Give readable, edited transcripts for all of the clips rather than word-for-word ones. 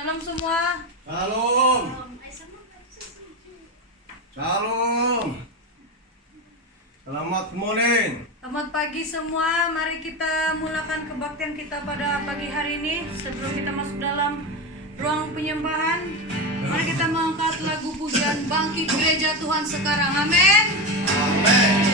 Shalom semua. Shalom. Shalom. Selamat morning. Selamat pagi semua. Mari kita mulakan kebaktian kita pada pagi hari ini. Sebelum kita masuk dalam ruang penyembahan, mari kita mengangkat lagu pujian Bangkit Gereja Tuhan Sekarang. Amin. Amin.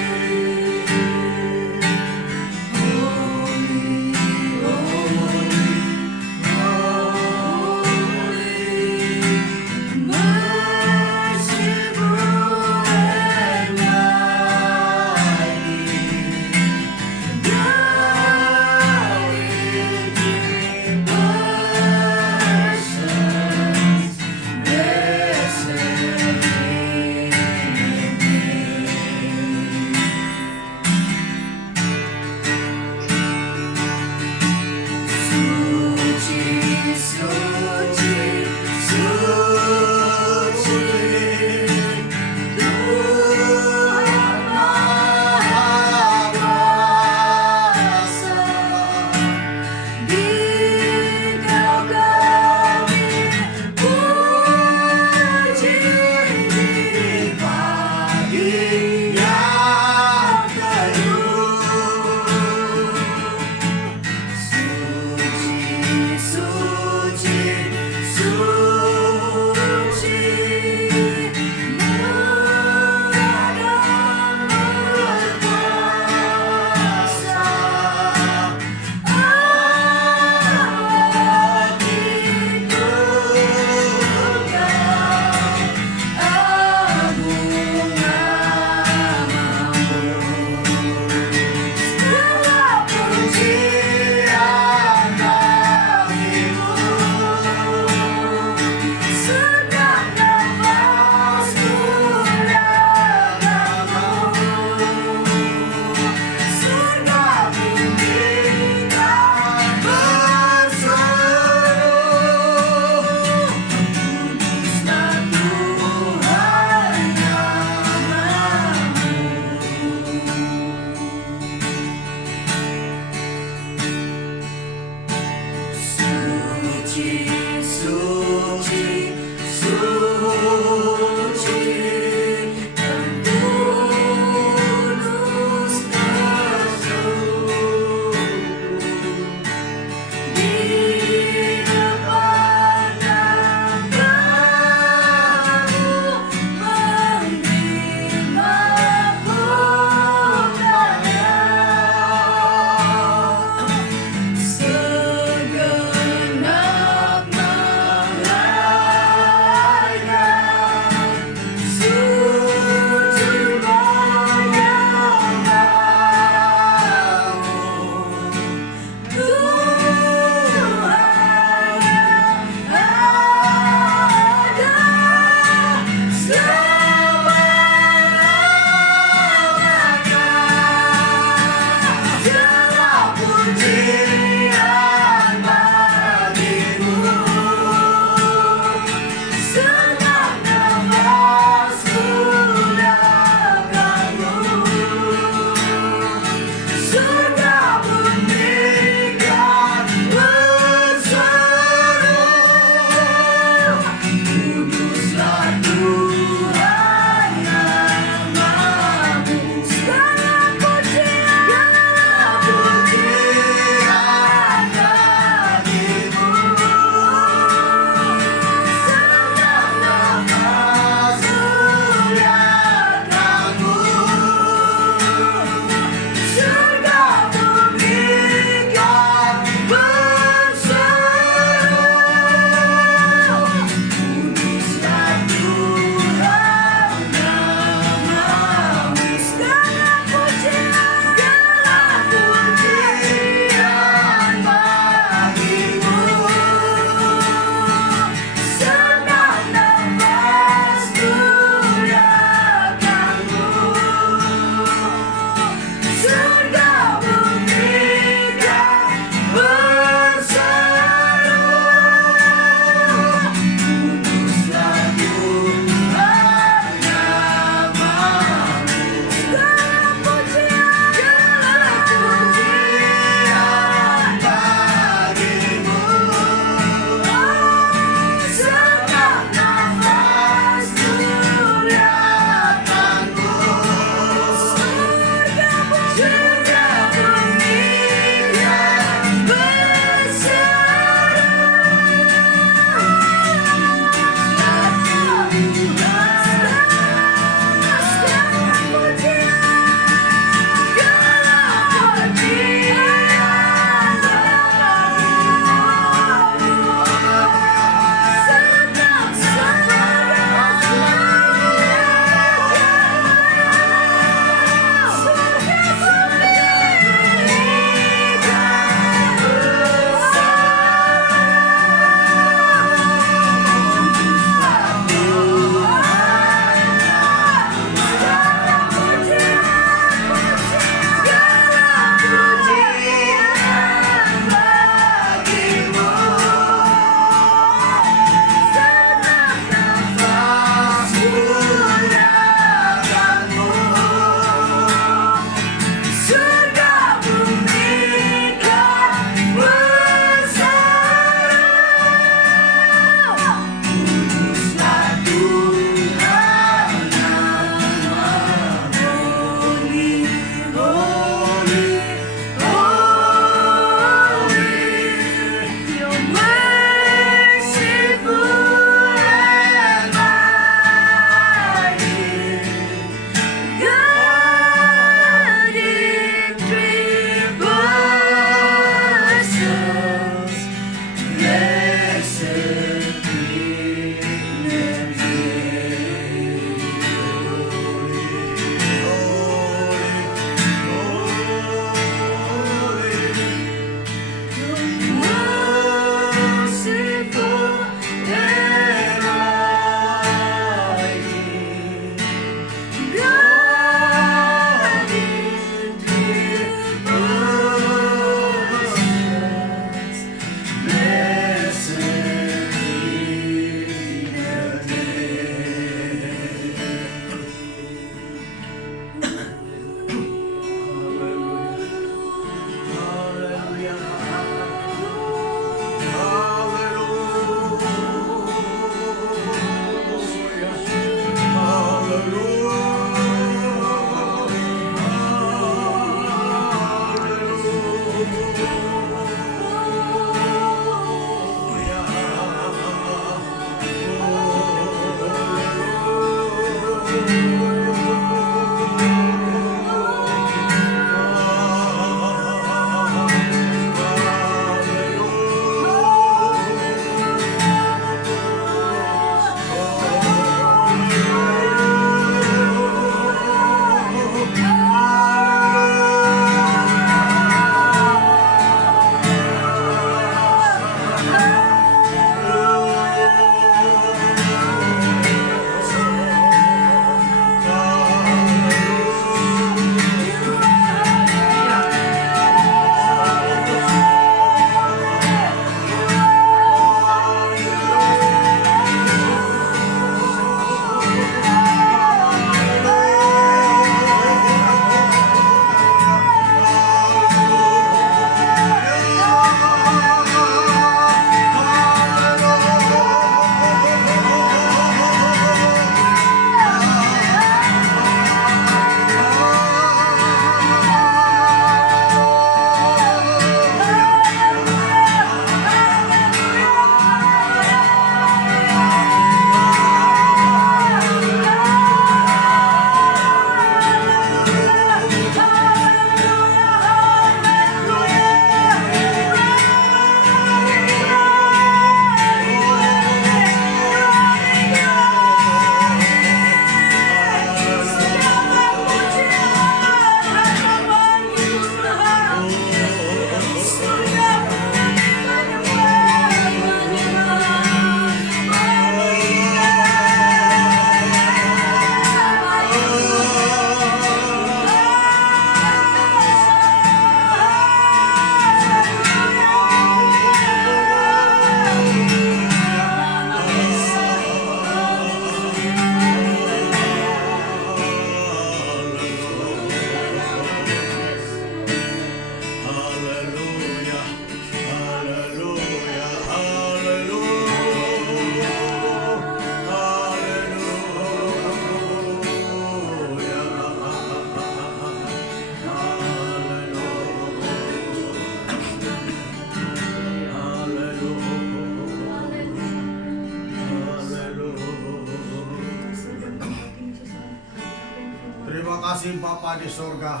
Terima kasih Bapa di sorga,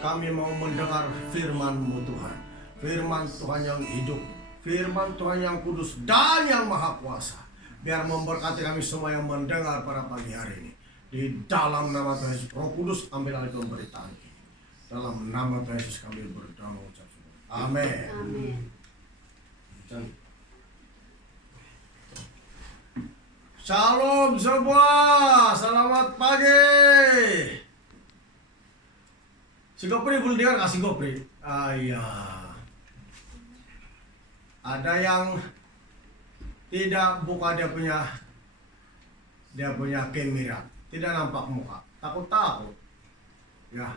kami mau mendengar firman-Mu Tuhan. Firman Tuhan yang hidup, firman Tuhan yang kudus dan yang maha kuasa. Biar memberkati kami semua yang mendengar pada pagi hari ini. Di dalam nama Tuhan Yesus, Roh Kudus ambil alih pemberitaan ini. Dalam nama Tuhan Yesus kami berdoa mengucap syukur. Amin. Amin. Shalom semua, selamat pagi. Si Gopri belum dengar kasih Gopri. Ayah. Ada yang tidak buka dia punya kamera, tidak nampak muka, takut. Ya.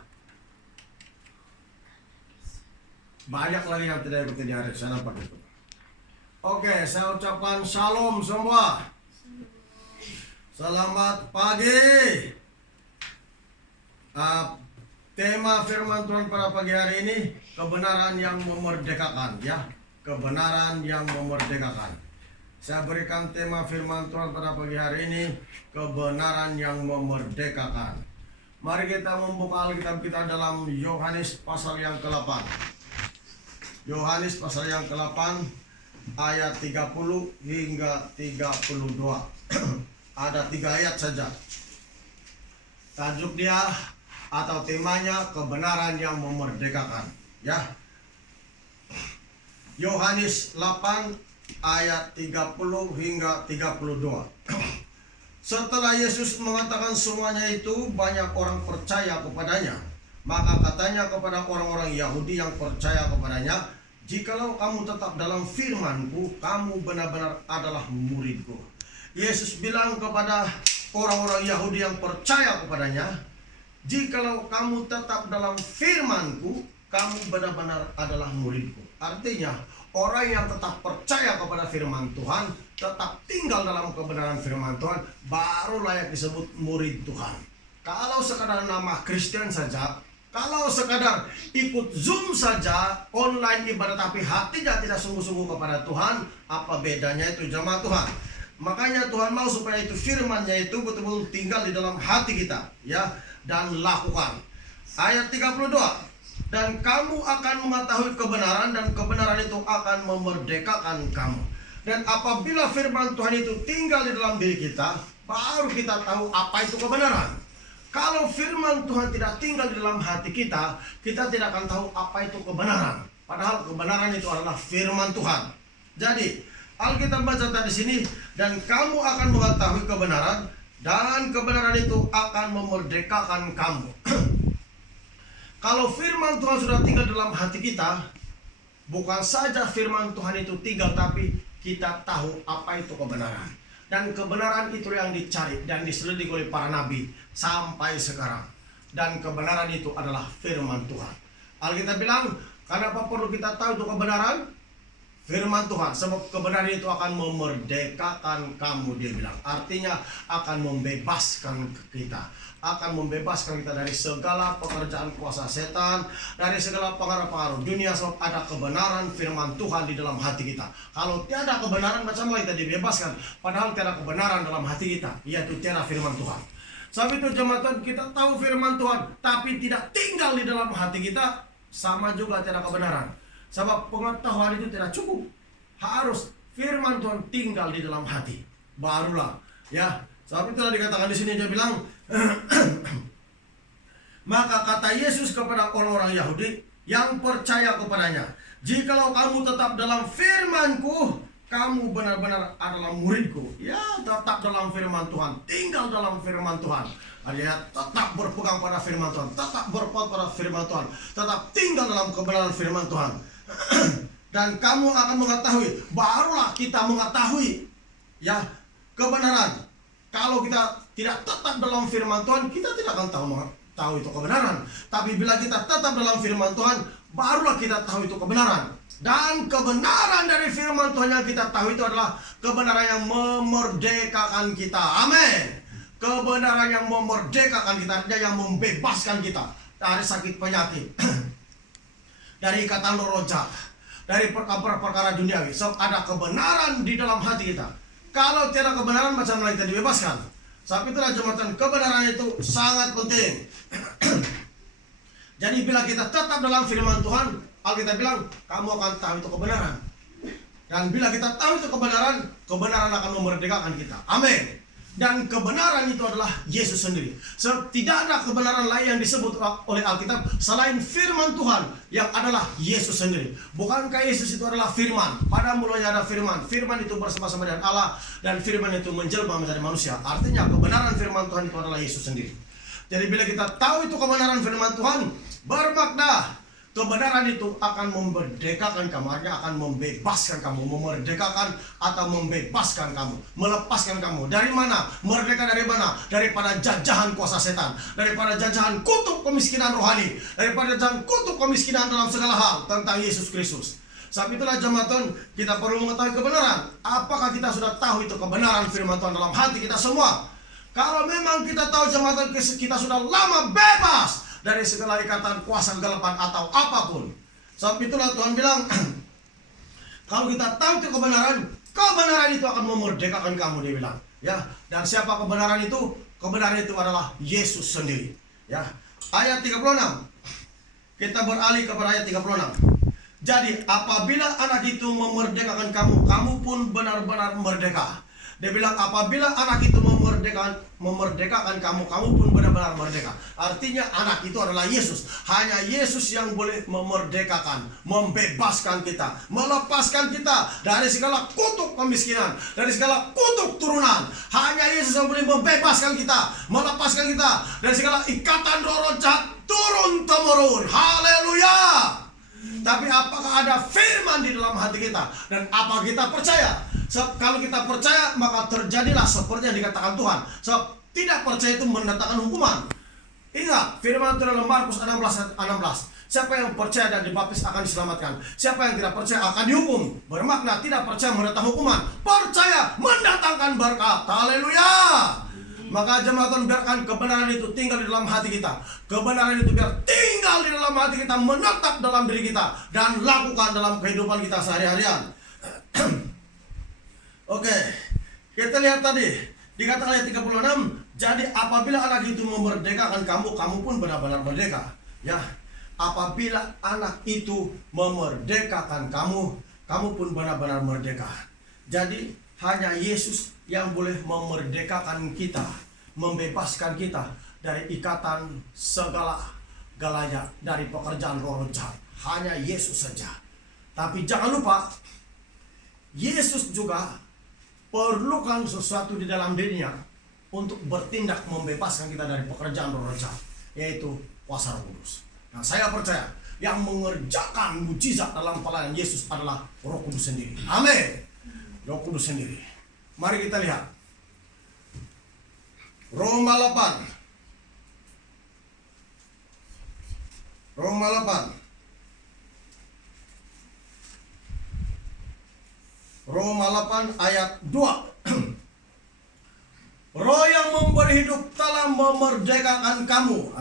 Banyak lagi yang tidak ikuti di hari saya nampak itu. Oke, saya ucapkan shalom semua. Selamat pagi. Tema firman Tuhan pada pagi hari ini, kebenaran yang memerdekakan, ya. Kebenaran yang memerdekakan. Saya berikan tema firman Tuhan pada pagi hari ini, kebenaran yang memerdekakan. Mari kita membuka Alkitab kita dalam Yohanes pasal yang ke-8. Yohanes pasal yang ke-8 ayat 30 hingga 32. Ada 3 ayat saja. Tajuk dia atau temanya kebenaran yang memerdekakan, ya. Yohanes 8 ayat 30 hingga 32. Setelah Yesus mengatakan semuanya itu, banyak orang percaya kepadanya. Maka katanya kepada orang-orang Yahudi yang percaya kepadanya, "Jikalau kamu tetap dalam firman-Ku, kamu benar-benar adalah murid-Ku." Yesus bilang kepada orang-orang Yahudi yang percaya kepadanya, "Jikalau kamu tetap dalam firman-Ku, kamu benar-benar adalah murid-Ku." Artinya, orang yang tetap percaya kepada firman Tuhan, tetap tinggal dalam kebenaran firman Tuhan, baru layak disebut murid Tuhan. Kalau sekadar nama Kristen saja, kalau sekadar ikut Zoom saja, online ibadah, tapi hatinya tidak sungguh-sungguh kepada Tuhan, apa bedanya itu jemaat Tuhan? Makanya Tuhan mau supaya itu firman-Nya itu betul-betul tinggal di dalam hati kita, ya, dan lakukan. Ayat 32, "Dan kamu akan mengetahui kebenaran, dan kebenaran itu akan memerdekakan kamu." Dan apabila firman Tuhan itu tinggal di dalam diri kita, baru kita tahu apa itu kebenaran. Kalau firman Tuhan tidak tinggal di dalam hati kita, kita tidak akan tahu apa itu kebenaran. Padahal kebenaran itu adalah firman Tuhan. Jadi, Alkitab baca di sini, dan kamu akan mengetahui kebenaran, dan kebenaran itu akan memerdekakan kamu. Kalau firman Tuhan sudah tinggal dalam hati kita, bukan saja firman Tuhan itu tinggal, tapi kita tahu apa itu kebenaran. Dan kebenaran itu yang dicari dan diselidiki oleh para nabi sampai sekarang. Dan kebenaran itu adalah firman Tuhan. Alkitab bilang, kenapa perlu kita tahu itu kebenaran? Firman Tuhan, sebab kebenaran itu akan memerdekakan kamu, dia bilang. Artinya akan membebaskan kita, akan membebaskan kita dari segala pekerjaan kuasa setan, dari segala pengaruh-pengaruh dunia, sebab ada kebenaran firman Tuhan di dalam hati kita. Kalau tiada kebenaran, macam mana kita dibebaskan? Padahal tiada kebenaran dalam hati kita, yaitu tiada firman Tuhan. Sebab itu jemaat Tuhan, kita tahu firman Tuhan, tapi tidak tinggal di dalam hati kita, sama juga tiada kebenaran. Sebab pengetahuan itu tidak cukup. Harus firman Tuhan tinggal di dalam hati. Barulah, ya. Sebab itulah dikatakan di sini, dia bilang, maka kata Yesus kepada orang-orang Yahudi yang percaya kepadanya, "Jikalau kamu tetap dalam firman-Ku, kamu benar-benar adalah murid-Ku." Ya, tetap dalam firman Tuhan, tinggal dalam firman Tuhan. Artinya tetap berpegang pada firman Tuhan, tetap berpegang pada firman Tuhan, tetap tinggal dalam kebenaran firman Tuhan. Dan kamu akan mengetahui, barulah kita mengetahui, ya, kebenaran. Kalau kita tidak tetap dalam firman Tuhan, kita tidak akan tahu itu kebenaran. Tapi bila kita tetap dalam firman Tuhan, barulah kita tahu itu kebenaran. Dan kebenaran dari firman Tuhan yang kita tahu itu adalah kebenaran yang memerdekakan kita. Amin. Kebenaran yang memerdekakan kita, yang membebaskan kita dari sakit penyakit, dari ikatan roh jahat, dari perkara-perkara duniawi. Sebab ada kebenaran di dalam hati kita. Kalau tiada kebenaran, macam mana kita dibebaskan? Sebab itulah jemaatan, kebenaran itu sangat penting. Jadi bila kita tetap dalam firman Tuhan, Alkitab bilang kamu akan tahu itu kebenaran. Dan bila kita tahu itu kebenaran, kebenaran akan memerdekakan kita. Amin. Dan kebenaran itu adalah Yesus sendiri. Tidak ada kebenaran lain yang disebut oleh Alkitab selain firman Tuhan yang adalah Yesus sendiri. Bukankah Yesus itu adalah firman? Pada mulanya ada firman. Firman itu bersama-sama dengan Allah, dan firman itu menjelma menjadi manusia. Artinya kebenaran firman Tuhan itu adalah Yesus sendiri. Jadi bila kita tahu itu kebenaran firman Tuhan, bermakna kebenaran itu akan memerdekakan kamu, artinya akan membebaskan kamu, memerdekakan atau membebaskan kamu, melepaskan kamu. Dari mana? Merdeka dari mana? Daripada jajahan kuasa setan, daripada jajahan kutuk kemiskinan rohani, daripada jajahan kutuk kemiskinan dalam segala hal tentang Yesus Kristus. Sebab itulah jemaatan, kita perlu mengetahui kebenaran. Apakah kita sudah tahu itu kebenaran firman Tuhan dalam hati kita semua? Kalau memang kita tahu jemaatan, kita sudah lama bebas dari segala ikatan kuasa kegelapan atau apapun. Sebab itulah Tuhan bilang, kalau kita tahu itu kebenaran, kebenaran itu akan memerdekakan kamu, dia bilang. Ya, dan siapa kebenaran itu? Kebenaran itu adalah Yesus sendiri. Ya, ayat 36. Kita beralih kepada ayat 36. Jadi apabila anak itu memerdekakan kamu, kamu pun benar-benar merdeka. Dia bilang apabila anak itu memerdekakan kamu, kamu pun benar-benar merdeka. Artinya anak itu adalah Yesus. Hanya Yesus yang boleh memerdekakan, membebaskan kita, melepaskan kita dari segala kutuk kemiskinan, dari segala kutuk turunan. Hanya Yesus yang boleh membebaskan kita, melepaskan kita dari segala ikatan roh jahat turun-temurun. Haleluya. Tapi apakah ada firman di dalam hati kita? Dan apa kita percaya? Kalau kita percaya, maka terjadilah seperti yang dikatakan Tuhan. Sebab tidak percaya itu mendatangkan hukuman. Ingat, firman Tuhan dalam Markus 16:16. Siapa yang percaya dan dibaptis akan diselamatkan. Siapa yang tidak percaya akan dihukum. Bermakna tidak percaya mendatangkan hukuman. Percaya mendatangkan berkat. Haleluya. Maka jemaatan, biarkan kebenaran itu tinggal di dalam hati kita. Kebenaran itu biar tinggal di dalam hati kita, menetap dalam diri kita, dan lakukan dalam kehidupan kita sehari-harian. Oke, kita lihat tadi dikatakan ayat 36. Jadi apabila anak itu memerdekakan kamu, kamu pun benar-benar merdeka. Ya, apabila anak itu memerdekakan kamu, kamu pun benar-benar merdeka. Jadi hanya Yesus yang boleh memerdekakan kita, membebaskan kita dari ikatan segala-galanya, dari pekerjaan roh jahat. Hanya Yesus saja. Tapi jangan lupa, Yesus juga perlukan sesuatu di dalam dirinya untuk bertindak membebaskan kita dari pekerjaan roh jahat, yaitu kuasa Roh Kudus. Nah, saya percaya yang mengerjakan mujizat dalam pelayanan Yesus adalah Roh Kudus sendiri. Amin. Roh Kudus sendiri. Mari kita lihat Roma 8. Roma 8. Roma 8 ayat 2. Roh yang memberi hidup telah memerdekakan kamu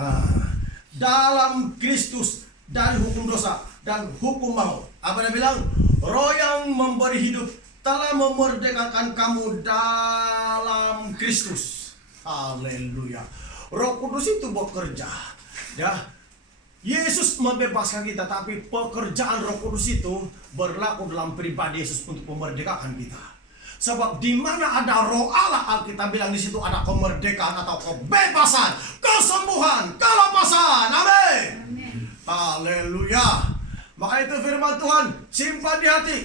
dalam Kristus dari hukum dosa dan hukum maut. Apa dia bilang? Roh yang memberi hidup telah memerdekakan kamu dalam Kristus. Haleluya. Roh Kudus itu bekerja. Ya. Yesus membebaskan kita, tapi pekerjaan Roh Kudus itu berlaku dalam pribadi Yesus untuk memerdekakan kita. Sebab di mana ada Roh Allah, Alkitab bilang di situ ada kemerdekaan atau kebebasan, kesembuhan, kelepasan. Amin. Haleluya. Maka itu firman Tuhan, simpan di hati.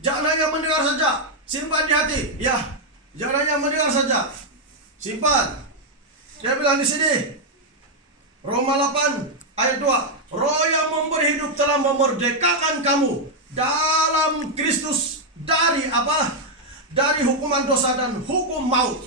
Jangan hanya mendengar saja, simpan di hati. Ya, jangan hanya mendengar saja, simpan. Dia bilang di sini, Roma 8 ayat 2. Roh yang memberi hidup telah memerdekakan kamu dalam Kristus dari apa? Dari hukuman dosa dan hukum maut.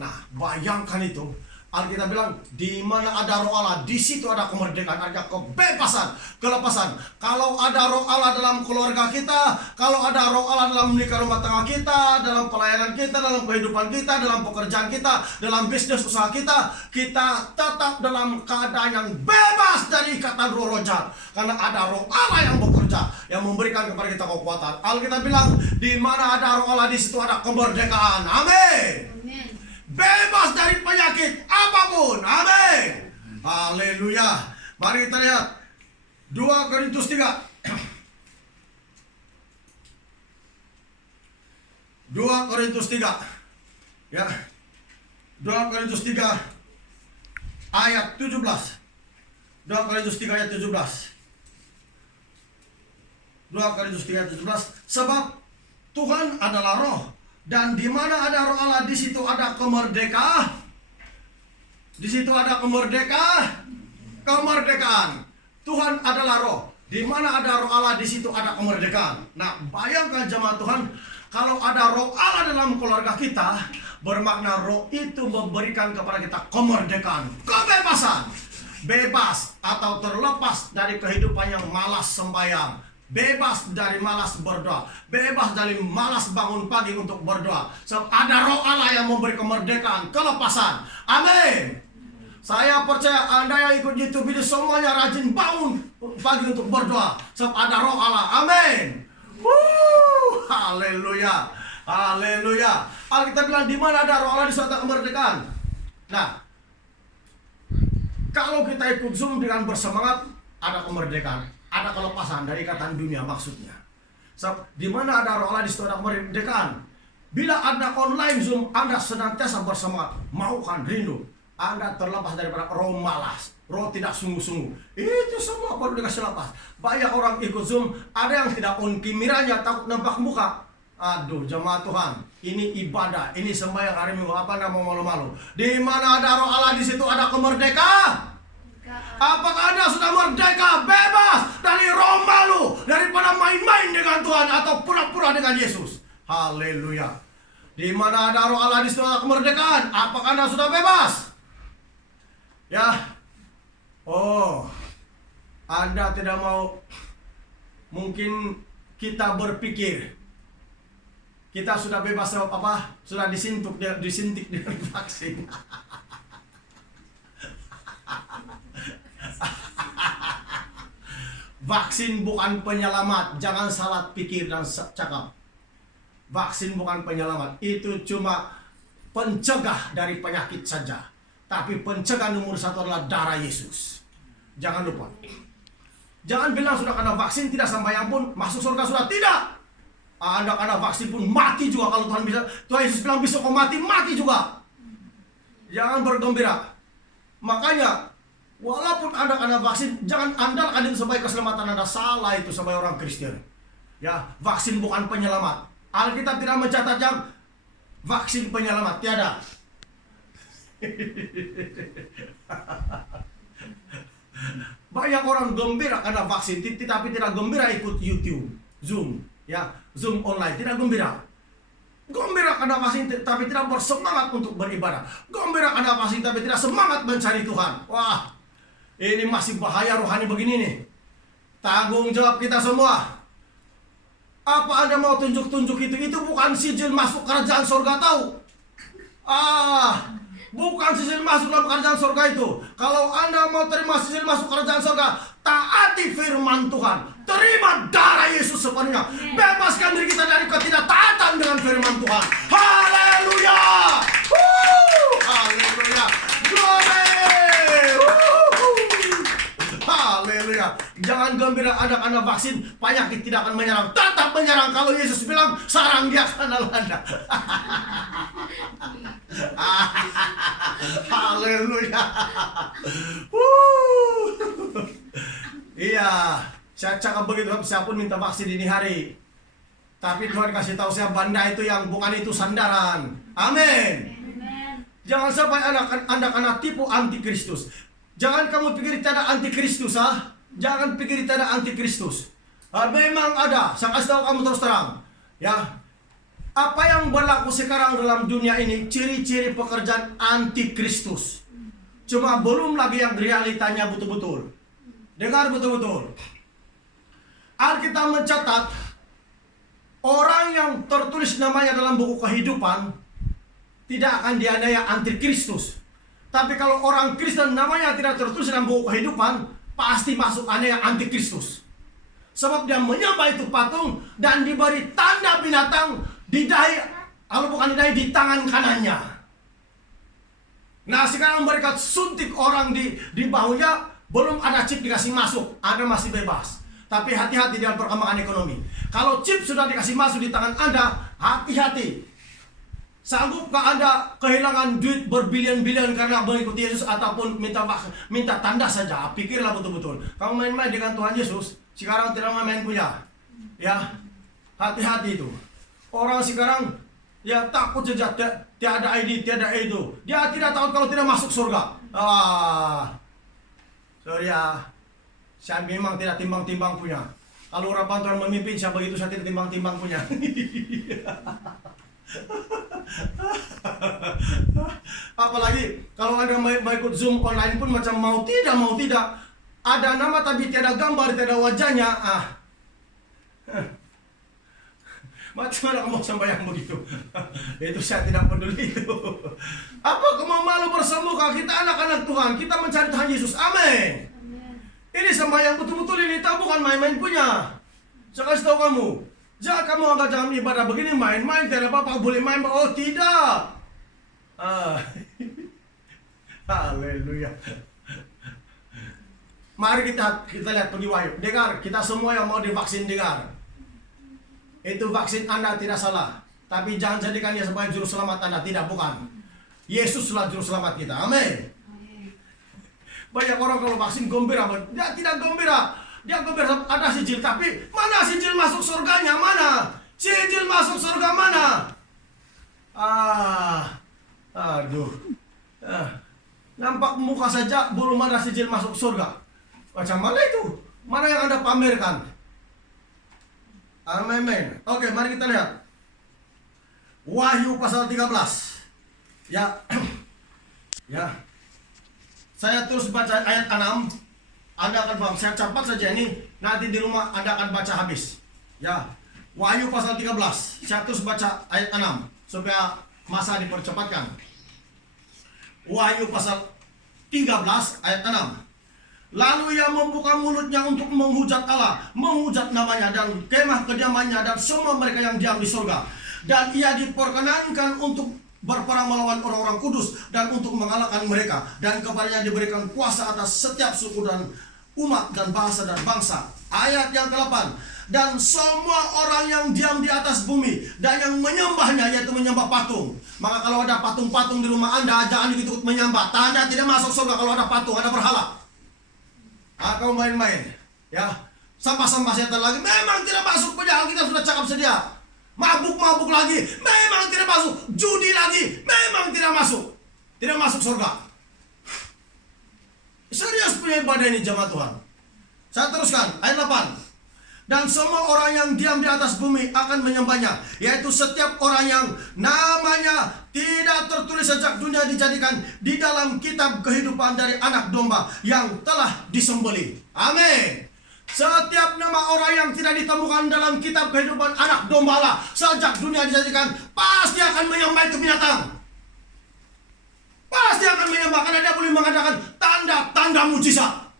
Nah, bayangkan itu. Alkitab bilang, di mana ada Roh Allah, di situ ada kemerdekaan, ada kebebasan, kelepasan. Kalau ada Roh Allah dalam keluarga kita, kalau ada Roh Allah dalam menikah rumah tangga kita, dalam pelayanan kita, dalam kehidupan kita, dalam pekerjaan kita, dalam bisnis usaha kita, kita tetap dalam keadaan yang bebas dari ikatan roh jahat. Karena ada Roh Allah yang bekerja, yang memberikan kepada kita kekuatan. Alkitab bilang, di mana ada Roh Allah, di situ ada kemerdekaan. Amin. Bebas dari bangun. Amin. Haleluya. Mari kita lihat 2 Korintus 3. 2 Korintus 3. Ya. 2 Korintus 3 ayat 17. 2 Korintus 3 ayat 17. 2 Korintus 3 ayat 17. Sebab Tuhan adalah roh, dan di mana ada roh Allah, di situ ada kemerdekaan. Di situ ada kemerdekaan. Tuhan adalah roh. Di mana ada roh Allah, di situ ada kemerdekaan. Nah, bayangkan jemaat Tuhan, kalau ada roh Allah dalam keluarga kita, bermakna roh itu memberikan kepada kita kemerdekaan, kebebasan. Bebas atau terlepas dari kehidupan yang malas sembahyang. Bebas dari malas berdoa. Bebas dari malas bangun pagi untuk berdoa. Sebab ada roh Allah yang memberi kemerdekaan, kelepasan. Amin. Saya percaya Anda yang ikut YouTube ini semuanya rajin bangun pagi untuk berdoa. Sebab ada roh Allah. Amin. Haleluya. Haleluya. Alkitab bilang di mana ada roh Allah di sana kemerdekaan. Nah, kalau kita ikut Zoom dengan bersemangat, ada kemerdekaan. Ada kelepasan dari ikatan dunia maksudnya. So, di mana ada roh Allah di situ ada kemerdekaan. Bila Anda online Zoom, Anda senantiasa bersemangat, mau kan rindu. Anda terlepas daripada roh malas, roh tidak sungguh-sungguh. Itu semua perlu dikasih lepas. Banyak orang ikut Zoom, ada yang tidak on kameranya, takut nampak muka. Aduh, jemaat Tuhan, ini ibadah, ini sembahyang hari Minggu, apa Anda mau malu-malu? Di mana ada roh Allah di situ ada kemerdekaan. Apakah Anda sudah merdeka, bebas dari roh malu, daripada main-main dengan Tuhan atau pura-pura dengan Yesus? Haleluya. Di mana ada roh Allah di situ ada kemerdekaan. Apakah Anda sudah bebas? Ya. Oh, Anda tidak mau. Mungkin kita berpikir kita sudah bebas sebab apa? Sudah disuntik dengan vaksin. Vaksin bukan penyelamat, jangan salah pikir dan cakap. Vaksin bukan penyelamat, itu cuma pencegah dari penyakit saja. Tapi pencegah nomor 1 adalah darah Yesus. Jangan lupa. Jangan bilang sudah kena vaksin tidak sembahyang pun masuk surga sudah, tidak. Anda kena vaksin pun mati juga kalau Tuhan bisa. Tuhan Yesus bilang besok kau mati, mati juga. Jangan bergembira. Makanya walaupun Anda kena vaksin, jangan andalkan itu sebagai keselamatan Anda. Salah itu sebagai orang Kristen. Ya, vaksin bukan penyelamat. Alkitab tidak mencatat yang vaksin penyelamat, tiada. Banyak orang gembira karena vaksin, tapi tidak gembira ikut YouTube, Zoom, ya, Zoom online, tidak gembira. Gembira karena vaksin, tapi tidak bersemangat untuk beribadah. Gembira karena vaksin, tapi tidak semangat mencari Tuhan. Wah, ini masih bahaya rohani begini nih. Tanggung jawab kita semua. Apa Anda mau tunjuk-tunjuk itu? Itu bukan sijil masuk kerajaan surga, tahu? Bukan sijil masuk dalam kerajaan surga itu. Kalau Anda mau terima sijil masuk kerajaan surga, taati firman Tuhan. Terima darah Yesus sepenuhnya. Bebaskan diri kita dari ketidaktaatan dengan firman Tuhan. Haleluya. Haleluya. Glory. Haleluya. Jangan gembira ada karena vaksin, penyakit tidak akan menyerang. Tetap menyerang kalau Yesus bilang sarang dia akan Anda. Haleluya. Iya, saya cakap begitu, saya pun minta vaksin ini hari. Tapi Tuhan kasih tahu saya banda itu yang bukan itu sandaran. Amin. Jangan sampai Anda kena tipu antikristus. Jangan kamu pikir tidak ada antikristus, Jangan pikir tidak ada antikristus. Memang ada. Saya kasih tahu kamu terus terang. Ya. Apa yang berlaku sekarang dalam dunia ini ciri-ciri pekerjaan antikristus. Cuma belum lagi yang realitanya betul-betul. Dengar betul-betul. Alkitab mencatat orang yang tertulis namanya dalam buku kehidupan tidak akan dianiaya antikristus. Tapi kalau orang Kristen namanya tidak tertulis dalam buku kehidupan, pasti masuk aniaya antikristus. Sebab dia menyembah itu patung dan diberi tanda binatang di dahi, kalau bukan di dahi, di tangan kanannya. Nah sekarang mereka suntik orang di bahunya, belum ada chip dikasih masuk, Anda masih bebas. Tapi hati-hati dalam perkembangan ekonomi. Kalau chip sudah dikasih masuk di tangan Anda, hati-hati. Sanggupkah Anda kehilangan duit berbilion-bilion karena mengikuti Yesus ataupun minta tanda saja? Pikirlah betul-betul. Kamu main-main dengan Tuhan Yesus, sekarang tidak main punya. Ya, hati-hati itu. Orang sekarang ya takut saja, tiada ID, tiada itu. Dia tidak takut kalau tidak masuk surga. Sorry ya, saya memang tidak timbang-timbang punya. Kalau orang Tuhan memimpin, saya begitu saya tidak timbang-timbang punya. Apalagi kalau Anda mau ikut Zoom online pun macam mau tidak. Ada nama tapi tiada gambar, tiada wajahnya. Macam mana kamu sembahyang begitu? Itu saya tidak peduli itu. Apa kamu malu bersemuka? Kita anak-anak Tuhan, kita mencari Tuhan Yesus. Amin. Ini sembahyang betul-betul ini, tak bukan main-main punya. Saya kasih tahu kamu, jangan ibadah begini main-main, tidak apa-apa boleh main. Oh tidak. Haleluya. Mari kita lihat pergi Wahyu. Dengar, kita semua yang mau divaksin dengar. Itu vaksin Anda tidak salah, tapi jangan jadikan dia sebagai juru selamat Anda. Tidak, bukan. Yesuslah juru selamat kita. Amin. Banyak orang kalau vaksin gembira, dia tidak gembira. Dia gembira ada sijil, tapi mana sijil masuk surganya? Mana? Sijil masuk surga mana? Nampak muka saja belum ada sijil masuk surga. Macam mana itu? Mana yang Anda pamerkan? Amin. Oke, mari kita lihat Wahyu pasal 13. Ya. Ya. Saya terus baca ayat 6. Anda akan paham. Saya cepat saja ini. Nanti di rumah Anda akan baca habis. Ya. Wahyu pasal 13. Saya terus baca ayat 6 supaya masa dipercepatkan. Wahyu pasal 13 ayat 6. Lalu ia membuka mulutnya untuk menghujat Allah, menghujat namanya dan kemah kediamannya dan semua mereka yang diam di surga. Dan ia diperkenankan untuk berperang melawan orang-orang kudus dan untuk mengalahkan mereka. Dan kepadanya diberikan kuasa atas setiap suku dan umat dan bahasa dan bangsa. Ayat yang ke-8. Dan semua orang yang diam di atas bumi dan yang menyembahnya, yaitu menyembah patung. Maka kalau ada patung-patung di rumah Anda, jangan ikut menyembah. Tanda tidak masuk surga kalau ada patung, ada berhala. Kau main-main, ya, sampah-sampah setan lagi, memang tidak masuk, padahal kita sudah cakap sedia. Mabuk-mabuk lagi, memang tidak masuk. Judi lagi, memang tidak masuk. Tidak masuk surga. Serius punya ibadah ini jemaat Tuhan. Saya teruskan, ayat 8. Dan semua orang yang diam di atas bumi akan menyembahnya, yaitu setiap orang yang namanya tidak tertulis sejak dunia dijadikan di dalam kitab kehidupan dari anak domba yang telah disembelih. Amin. Setiap nama orang yang tidak ditemukan dalam kitab kehidupan anak domba lah sejak dunia dijadikan, pasti akan menyembah itu binatang. Pasti akan menyembah karena dia boleh mengadakan tanda-tanda mujizat.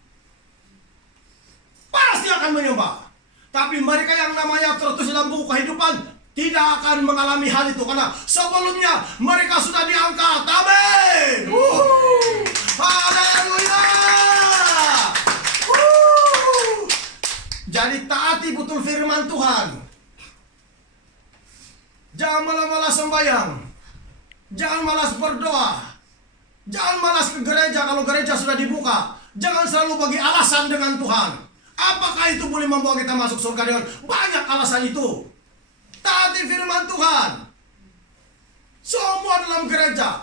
Pasti akan menyembah. Tapi mereka yang namanya tertulis dalam buku kehidupan tidak akan mengalami hal itu karena sebelumnya mereka sudah diangkat. Amin. Haleluya. Jadi taati betul firman Tuhan. Jangan malas-malas sembahyang. Jangan malas berdoa. Jangan malas ke gereja kalau gereja sudah dibuka. Jangan selalu bagi alasan dengan Tuhan. Apakah itu boleh membawa kita masuk surga dengan banyak alasan itu? Taati firman Tuhan. Semua dalam gereja,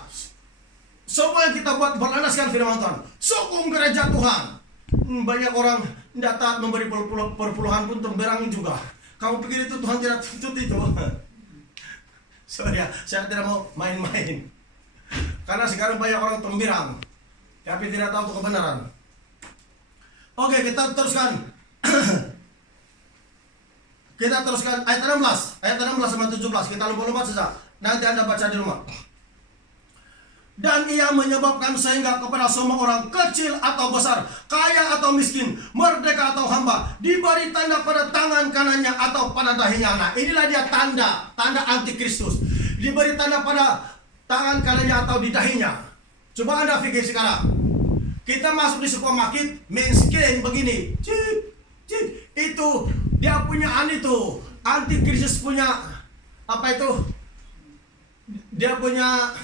semua yang kita buat berlandaskan firman Tuhan. Sokong gereja Tuhan. Banyak orang tidak taat memberi perpuluhan pun temberang juga. Kamu pikir itu Tuhan tidak tuntut itu? Sorry ya, saya tidak mau main-main. Karena sekarang banyak orang temberang, tapi tidak tahu itu kebenaran. Oke, kita teruskan. Kita teruskan ayat 16. Ayat 16 sampai 17. Kita lompat-lompat saja. Nanti Anda baca di rumah. Dan ia menyebabkan sehingga kepada semua orang kecil atau besar, kaya atau miskin, merdeka atau hamba, diberi tanda pada tangan kanannya atau pada dahinya. Nah, inilah dia tanda antikristus. Diberi tanda pada tangan kanannya atau di dahinya. Coba Anda pikir sekarang. Kita masuk di supermarket, main scan begini. Cip, cip. Itu dia punya itu, antikristus punya apa itu? Dia punya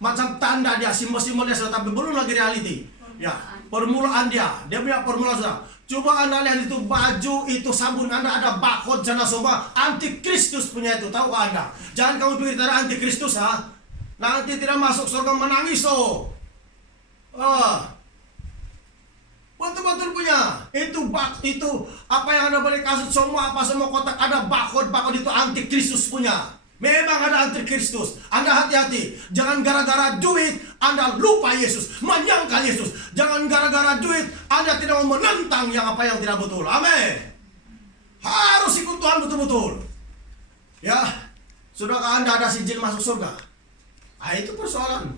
macam tanda dia, simbol-simbolnya sudah, tapi belum lagi reality. Ya, permulaan dia punya permulaan sudah. Coba Anda lihat itu baju, itu sabun Anda ada barcode sana semua, antikristus punya itu, tahu Anda? Jangan kamu pikir ada antikristus ha? Nanti tidak masuk surga menangis oh. Betul-betul punya. Itu apa yang Anda beli kasut semua kotak ada barcode itu antikristus punya. Memang ada antikristus. Anda hati-hati. Jangan gara-gara duit Anda lupa Yesus, menyangkal Yesus. Jangan gara-gara duit Anda tidak mau menentang yang tidak betul. Amin. Harus ikut Tuhan betul-betul. Ya, sudahkah Anda ada sijil masuk surga? Itu persoalan.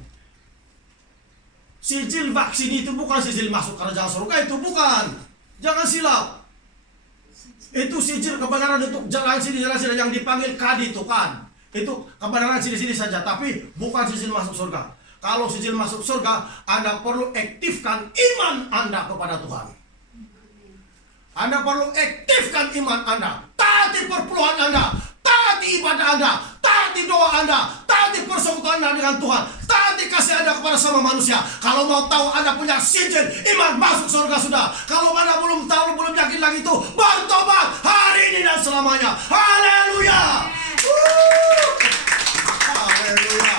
Sijil vaksin itu bukan sijil masuk kerajaan surga, itu bukan. Jangan silap. Itu sijil kebenaran untuk jalan sini yang dipanggil kadi itu kan. Itu kebenaran sini saja, tapi bukan sijil masuk surga. Kalau sijil masuk surga, Anda perlu aktifkan iman Anda kepada Tuhan. Anda perlu aktifkan iman Anda. Taati perpuluhan Anda, taati ibadah Anda, taati doa Anda, taati persekutuan Anda dengan Tuhan, taati kasih Anda kepada sama manusia. Kalau mau tahu Anda punya sijil iman masuk surga sudah. Kalau Anda belum tahu, belum yakin lagi itu, bertobat hari ini dan selamanya. Haleluya. Haleluya.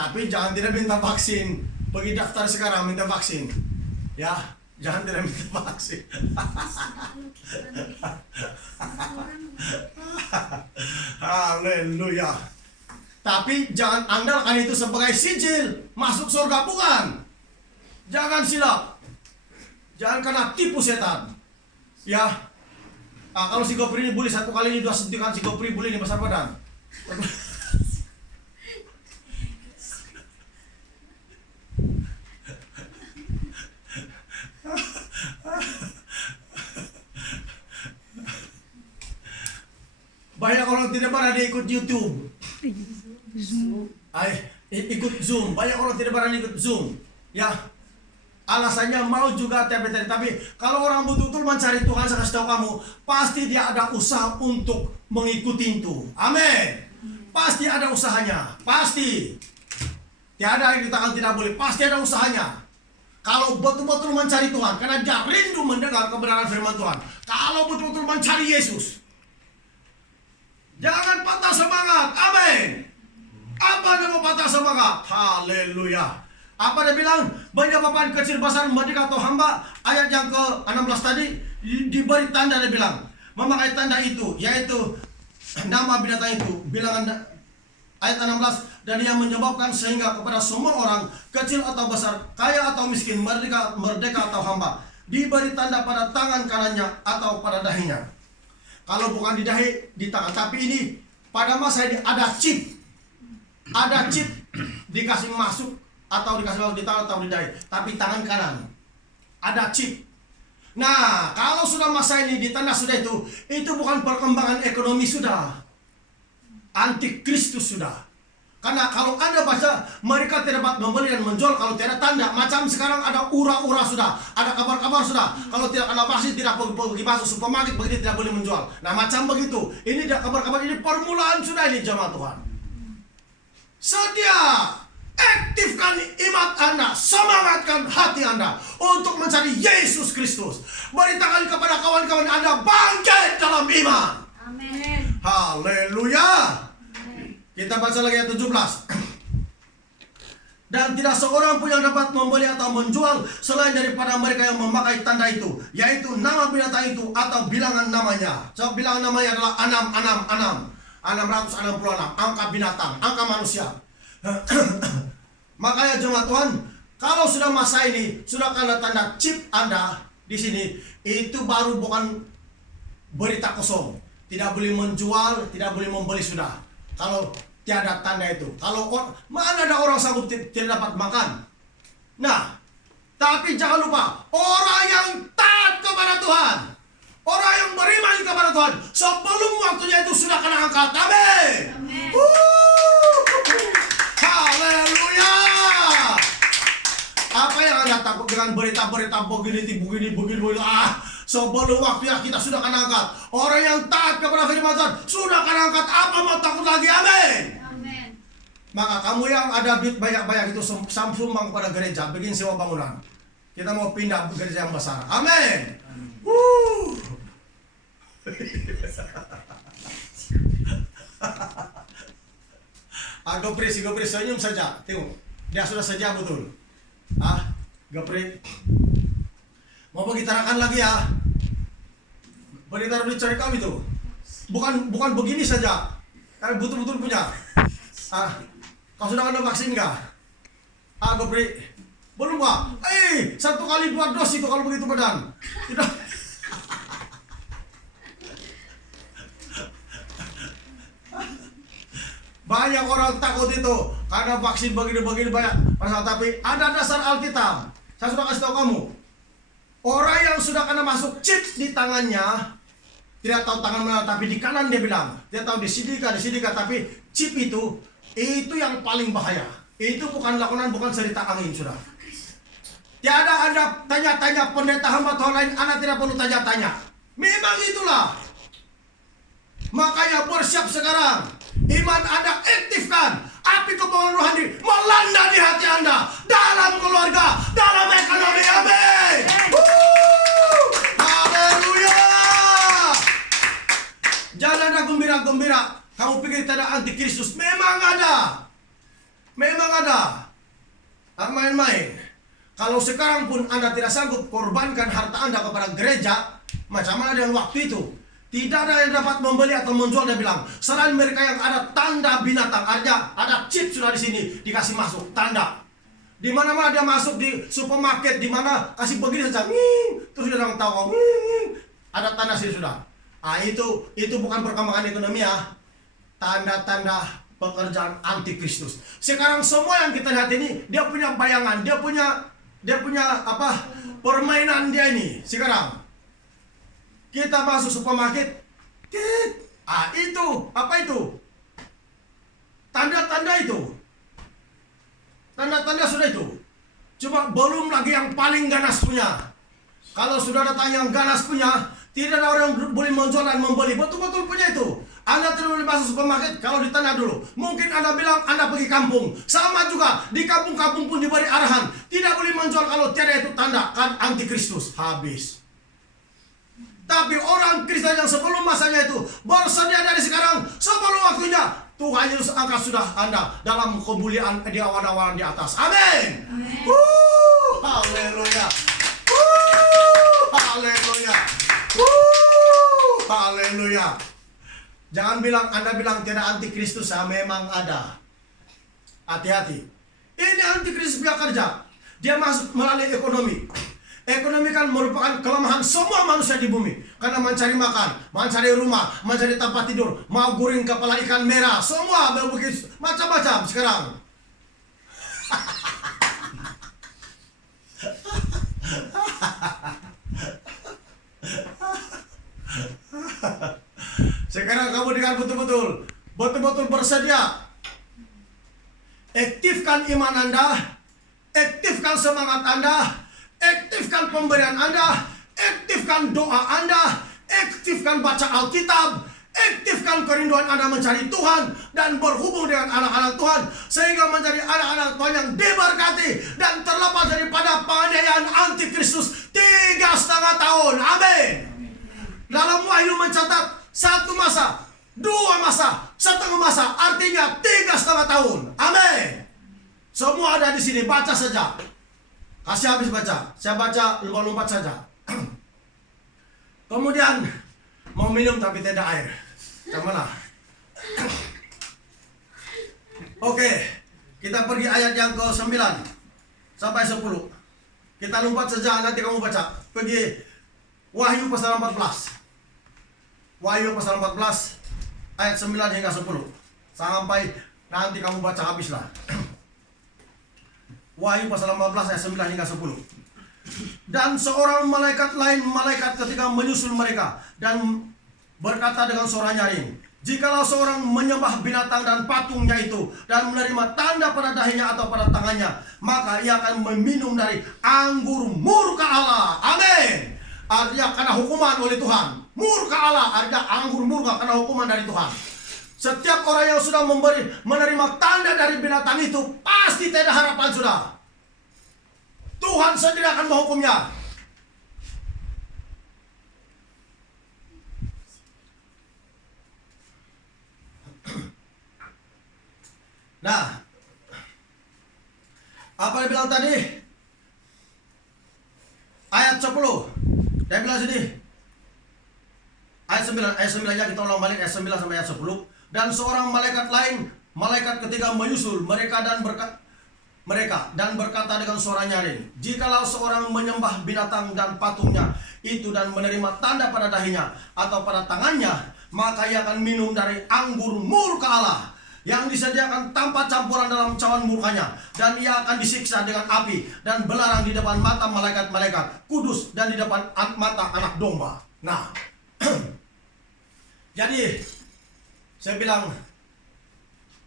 Tapi jangan tidak minta vaksin. Pergi daftar sekarang minta vaksin. Ya, jangan tidak minta vaksin. Haleluya. Tapi jangan andalkan itu sebagai sijil masuk surga, bukan. Jangan silap. Jangan kena tipu setan. Ya. Kalau si Gopri ini bully 1 kali ini 2 suntikan si Gopri bully ini besar badan. Banyak orang tidak berani ikut YouTube. Ikut Zoom. Banyak orang tidak berani ikut Zoom. Ya, alasannya mau juga tapi kalau orang betul-betul mencari Tuhan, saya kasih tahu kamu, pasti dia ada usaha untuk mengikuti itu. Amin. Pasti ada usahanya. Pasti. Tiada yang dikatakan tidak boleh. Pasti ada usahanya. Kalau betul-betul mencari Tuhan, karena dia rindu mendengar kebenaran firman Tuhan. Kalau betul-betul mencari Yesus, jangan patah semangat. Amin. Apa nama patah semangat? Haleluya. Apa dia bilang? Banyak bapak kecil besar merdeka atau hamba. Ayat yang ke-16 tadi diberi tanda, dia bilang. Memakai tanda itu, yaitu nama binatang itu. Bilangan ayat 16, dan yang menyebabkan sehingga kepada semua orang, kecil atau besar, kaya atau miskin, merdeka atau hamba, diberi tanda pada tangan kanannya atau pada dahinya. Kalau bukan di dahi, di tangan. Tapi ini pada masa ini ada chip. Ada chip dikasih masuk atau dikasih masuk di tangan atau di dahi. Tapi tangan kanan ada chip. Nah, kalau sudah masa ini ditanda sudah itu bukan perkembangan ekonomi sudah. Antikristus sudah. Karena kalau Anda baca, mereka tidak dapat membeli dan menjual kalau tidak tanda. Macam sekarang ada ura-ura sudah, ada kabar-kabar sudah. Kalau tidak ada vaksin, tidak pergi masuk supermarket, begitu tidak boleh menjual. Nah, macam begitu. Ini dia kabar-kabar, ini permulaan sudah ini jemaat Tuhan. Sedia, aktifkan iman Anda, semangatkan hati Anda untuk mencari Yesus Kristus. Beritakan kepada kawan-kawan Anda bangkit dalam iman. Amin. Haleluya. Kita baca lagi ayat 17. Dan tidak seorang pun yang dapat membeli atau menjual selain daripada mereka yang memakai tanda itu, yaitu nama binatang itu atau bilangan namanya. Sebab bilangan namanya adalah 666, angka binatang, angka manusia. Makanya jemaat Tuhan, kalau sudah masa ini, sudah tanda chip Anda di sini, itu baru bukan berita kosong. Tidak boleh menjual, tidak boleh membeli sudah. Kalau tiada tanda itu. Kalau mana ada orang sanggup tidak dapat makan. Nah, tapi jangan lupa, orang yang taat taat kepada Tuhan, orang yang beriman kepada Tuhan, sebelum waktunya itu sudah kena angkat. Amin. Amin. Haleluya. Apa yang Anda takut dengan berita-berita begini? Sebelum waktunya kita sudah kena angkat. Orang yang taat kepada firman Tuhan sudah kena angkat. Apa mau takut lagi? Amin. Amin. Maka kamu yang ada duit banyak-banyak itu sumbang kepada gereja, bikin sewa bangunan. Kita mau pindah ke gereja yang besar. Amin. Gopri senyum saja. Tengok, dia sudah saja betul. Gopri, mau bergitarakan lagi ya? Bergitar dicari kami tuh. Bukan begini saja. Betul-betul punya. Kau sudah kena vaksin kah? Gopri, belum Pak? 1 kali 2 dos itu kalau begitu badan. Tidak. Banyak orang takut itu karena vaksin begini banyak masalah, tapi ada dasar Alkitab. Saya sudah kasih tahu kamu. Orang yang sudah kena masuk chip di tangannya, tidak tahu tangan mana, tapi di kanan dia bilang. Dia tahu di sini kah, tapi chip itu yang paling bahaya. Itu bukan lakonan, bukan cerita angin, sudah. Tiada Anda tanya-tanya pendeta hamba Tuhan lain, Anda tidak perlu tanya-tanya. Memang itulah. Makanya bersiap sekarang. Iman Anda aktifkan. Api kebanggaan rohani melanda di hati Anda, dalam keluarga, dalam ekonomi. Amin. Haleluya. Jangan ada gembira-gembira. Kamu pikir tidak ada antikristus? Memang ada. Main-main. Kalau sekarang pun Anda tidak sanggup korbankan harta Anda kepada gereja, macam mana dengan waktu itu? Tidak ada yang dapat membeli atau menjual, dia bilang. Selain mereka yang ada tanda binatang, artinya ada chip sudah di sini, dikasih masuk tanda. Di mana-mana dia masuk di supermarket, di mana kasih begini saja, terus dia orang tahu, ada tanda sini sudah. Itu bukan perkembangan ekonomi ya, tanda-tanda pekerjaan antikristus. Sekarang semua yang kita lihat ini, dia punya bayangan, dia punya permainan dia ini. Sekarang kita masuk supermarket, itu apa itu? Tanda-tanda itu, tanda-tanda sudah itu. Cuma belum lagi yang paling ganas punya. Kalau sudah datang yang ganas punya, tidak ada orang yang boleh menjual dan membeli. Betul-betul punya itu. Anda tidak boleh masuk supermarket kalau ditanya dulu. Mungkin Anda bilang Anda pergi kampung. Sama juga di kampung-kampung pun diberi arahan. Tidak boleh menjual kalau tiada itu tanda, kan antikristus. Habis. Tapi orang Kristen yang sebelum masanya itu bersedia dari sekarang sebelum waktunya, Tuhan Yesus angkat sudah Anda dalam kemuliaan di awan-awan di atas. Amin. Haleluya. Haleluya. Haleluya. Jangan bilang Anda bilang tidak antikristus, memang ada. Hati-hati. Ini antikristus punya kerja. Dia masuk melalui ekonomi. Ekonomi kan merupakan kelemahan semua manusia di bumi. Karena mencari makan, mencari rumah, mencari tempat tidur, mau goreng kepala ikan merah, semua begitu macam-macam sekarang. Sekarang kamu dengan betul-betul bersedia. Aktifkan iman Anda, aktifkan semangat Anda, aktifkan pemberian Anda, aktifkan doa Anda, aktifkan baca Alkitab, aktifkan kerinduan Anda mencari Tuhan dan berhubung dengan anak-anak Tuhan, sehingga menjadi anak-anak Tuhan yang diberkati dan terlepas daripada penganiayaan antikristus 3,5 tahun. Amin. Dalam Wahyu mencatat 1 masa, 2 masa, 1/2 masa, artinya 3,5 tahun. Amin. Semua ada di sini, baca saja. Kasih habis baca. Saya baca lompat-lompat saja. Kemudian mau minum tapi tidak air. Kemana? Oke, kita pergi ayat yang ke-9 sampai 10. Kita lompat saja, nanti kamu baca. Pergi Wahyu pasal 14. Wahyu pasal 14 ayat 9 hingga 10. Sampai nanti kamu baca habislah. Wahyu pasal 14 ayat 9 hingga 10. Dan seorang malaikat lain, malaikat ketika menyusul mereka dan berkata dengan suara nyaring, jikalau seorang menyembah binatang dan patungnya itu dan menerima tanda pada dahinya atau pada tangannya, maka ia akan meminum dari anggur murka Allah. Amin. Artinya karena hukuman oleh Tuhan. Murka Allah artinya anggur murka karena hukuman dari Tuhan. Setiap orang yang sudah menerima tanda dari binatang itu pasti tidak harapan sudah. Tuhan sendiri akan menghukumnya. Nah, apa dia bilang tadi? Ayat 10. Dia bilang sini. Ayat 9 nya kita ulang balik ayat 9 sampai ayat 10. Dan seorang malaikat lain, malaikat ketiga menyusul mereka dan berkata dengan suara nyaring, jikalau seorang menyembah binatang dan patungnya itu dan menerima tanda pada dahinya atau pada tangannya, maka ia akan minum dari anggur murka Allah yang disediakan tanpa campuran dalam cawan murkanya, dan ia akan disiksa dengan api dan belarang di depan mata malaikat-malaikat kudus dan di depan mata anak domba. Nah, jadi saya bilang,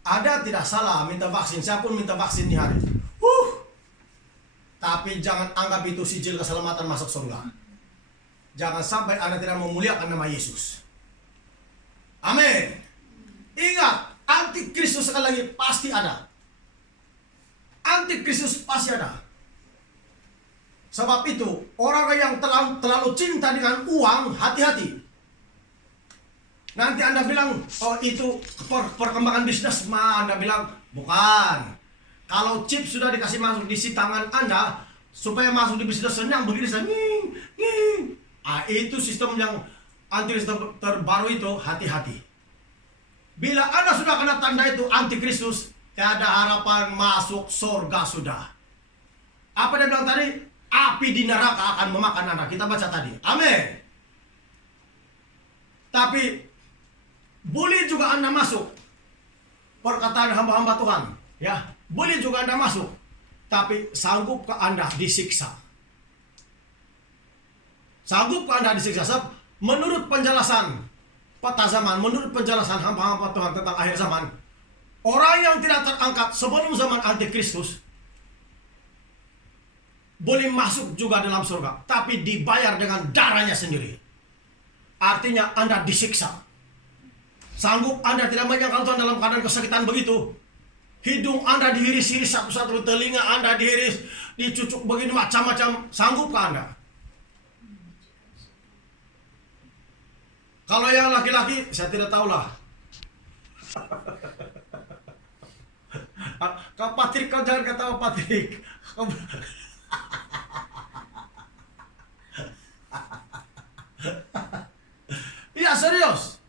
ada tidak salah minta vaksin, saya pun minta vaksin di hari. Tapi jangan anggap itu sijil keselamatan masuk surga. Jangan sampai Anda tidak memuliakan nama Yesus. Amin. Ingat, antikristus sekali lagi pasti ada. Antikristus pasti ada. Sebab itu, orang yang terlalu cinta dengan uang, hati-hati. Nanti Anda bilang, oh itu perkembangan bisnis, Anda bilang, bukan. Kalau chip sudah dikasih masuk di si tangan Anda, supaya masuk di bisnis senang, begini saja, itu sistem yang antikristus terbaru itu, hati-hati. Bila Anda sudah kena tanda itu antikristus, tidak ada harapan masuk surga sudah. Apa dia bilang tadi? Api di neraka akan memakan Anda. Kita baca tadi. Amin. Tapi boleh juga Anda masuk. Perkataan hamba-hamba Tuhan, ya, boleh juga Anda masuk. Tapi sanggup ke Anda disiksa? Sanggup ke Anda disiksa? Sebab menurut penjelasan peta zaman, menurut penjelasan hamba-hamba Tuhan tentang akhir zaman, orang yang tidak terangkat sebelum zaman antikristus boleh masuk juga dalam surga, tapi dibayar dengan darahnya sendiri. Artinya Anda disiksa. Sanggup Anda tidak menyangkal Tuhan dalam keadaan kesakitan begitu? Hidung Anda dihiris-hiris satu-satu, telinga Anda dihiris, dicucuk begini macam-macam. Sanggupkah Anda? Kalau yang laki-laki, saya tidak tahulah. Kau Patrik, kau jangan ketawa Patrik. Iya serius.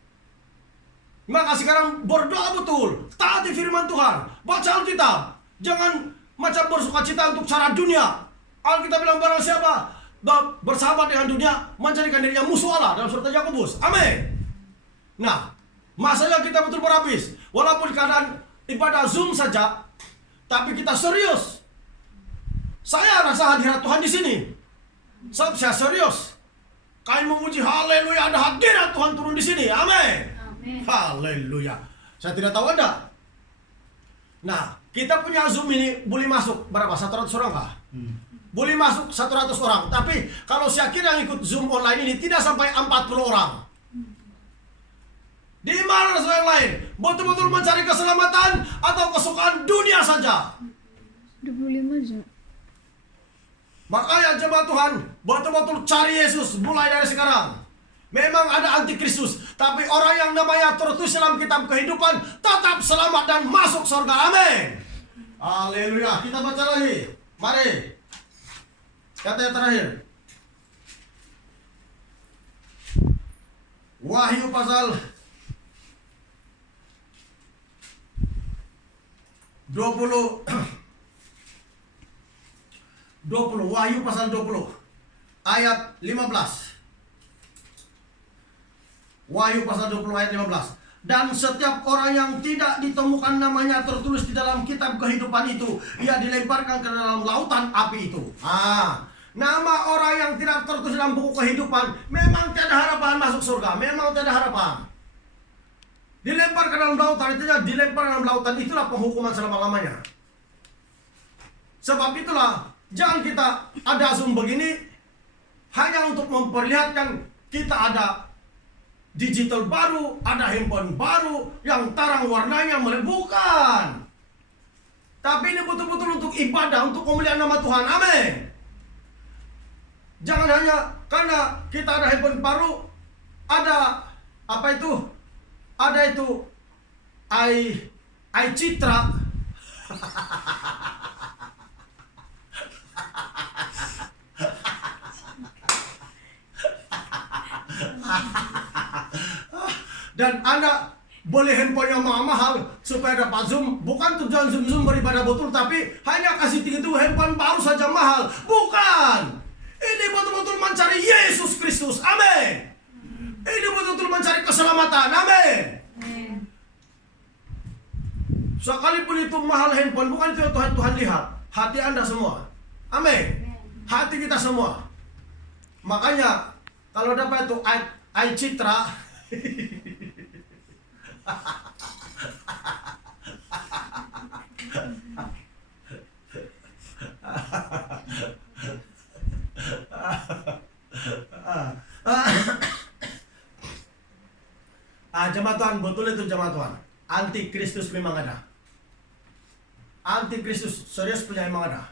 Maka sekarang berdoa betul, taati firman Tuhan, baca Alkitab, jangan macam bersukacita untuk cara dunia. Alkitab bilang barang siapa bersahabat dengan dunia, menjadikan dirinya musuh Allah dalam surat Yakobus. Amin. Nah, masanya kita betul berhabis, walaupun keadaan ibadah Zoom saja, tapi kita serius. Saya rasa hadirat Tuhan di sini. Sebab saya serius. Kalian memuji haleluya, ada hadirat Tuhan turun di sini. Amin. Haleluya. Saya tidak tahu Anda. Nah, kita punya Zoom ini boleh masuk berapa? 100 orang kah? Boleh masuk 100 orang. Tapi kalau saya kira yang ikut Zoom online ini tidak sampai 40 orang. Di mana yang lain? Betul-betul mencari keselamatan atau kesukaan dunia saja? 25 jam. Makanya jemaat Tuhan, betul-betul cari Yesus mulai dari sekarang. Memang ada antikristus, tapi orang yang namanya tertulis dalam kitab kehidupan tetap selamat dan masuk surga. Amin. Haleluya. Kita baca lagi. Mari. Kata yang terakhir. Wahyu pasal 20, Wahyu pasal 20 ayat 15. Wahyu pasal 20 ayat 15. Dan setiap orang yang tidak ditemukan namanya tertulis di dalam kitab kehidupan itu, ia dilemparkan ke dalam lautan api itu. nama orang yang tidak tertulis dalam buku kehidupan, memang tiada harapan masuk surga. Memang tiada harapan. Dilempar ke dalam lautan, dilempar ke dalam lautan, itulah penghukuman selama-lamanya. Sebab itulah, jangan kita ada Zoom begini hanya untuk memperlihatkan kita ada digital baru, ada handphone baru yang tarang warnanya bukan. Tapi ini betul-betul untuk ibadah, untuk kemuliaan nama Tuhan. Amin. Jangan hanya karena kita ada handphone baru, ada apa itu? Ada itu Citra. Dan Anda boleh handphone yang mahal supaya dapat Zoom. Bukan tujuan Zoom beribadah betul, tapi hanya kasih itu handphone baru saja mahal. Bukan. Ini betul-betul mencari Yesus Kristus. Amin. Ini betul-betul mencari keselamatan. Amin. Sekalipun itu mahal handphone, bukan itu yang Tuhan lihat. Hati Anda semua. Amin. Hati kita semua. Makanya kalau dapat itu Citra jemaat Tuhan, betul itu jemaat Tuhan. Antikristus memang ada. Antikristus serius punya memang ada.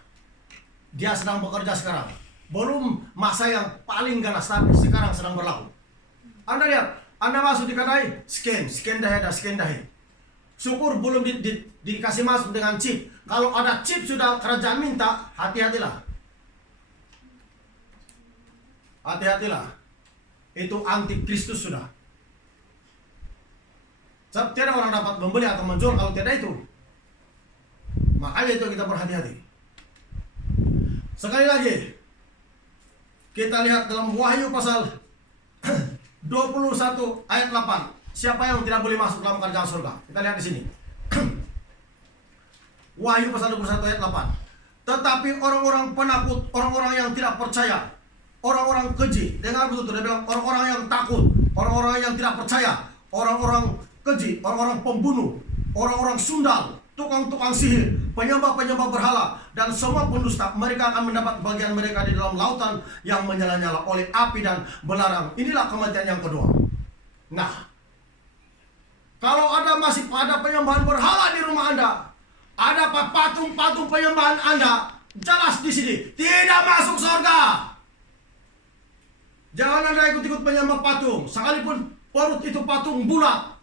Dia sedang bekerja sekarang. Belum masa yang paling ganas, tapi sekarang sedang berlaku. Anda lihat, Anda masuk di kedai, scan dahi. Syukur belum dikasih masuk dengan chip. Kalau ada chip sudah kerajaan minta, hati-hatilah. Hati-hatilah. Itu antikristus sudah. Sebab tiada orang dapat membeli atau menjual kalau tidak itu. Makanya itu kita berhati-hati. Sekali lagi, kita lihat dalam Wahyu pasal 21 ayat 8. Siapa yang tidak boleh masuk dalam kerajaan surga? Kita lihat di sini. Wahyu pasal 21 ayat 8. Tetapi orang-orang penakut, orang-orang yang tidak percaya, orang-orang keji, dengar betul, dia bilang orang-orang yang takut, orang-orang yang tidak percaya, orang-orang keji, orang-orang pembunuh, orang-orang sundal, tukang-tukang sihir, penyembah-penyembah berhala, dan semua pendusta, mereka akan mendapat bagian mereka di dalam lautan yang menyala-nyala oleh api dan belerang. Inilah kematian yang kedua. Nah, kalau masih ada penyembahan berhala di rumah Anda, ada patung-patung penyembahan Anda, jelas di sini tidak masuk surga. Jangan Anda ikut-ikut penyembah patung, sekalipun perut itu patung bulat,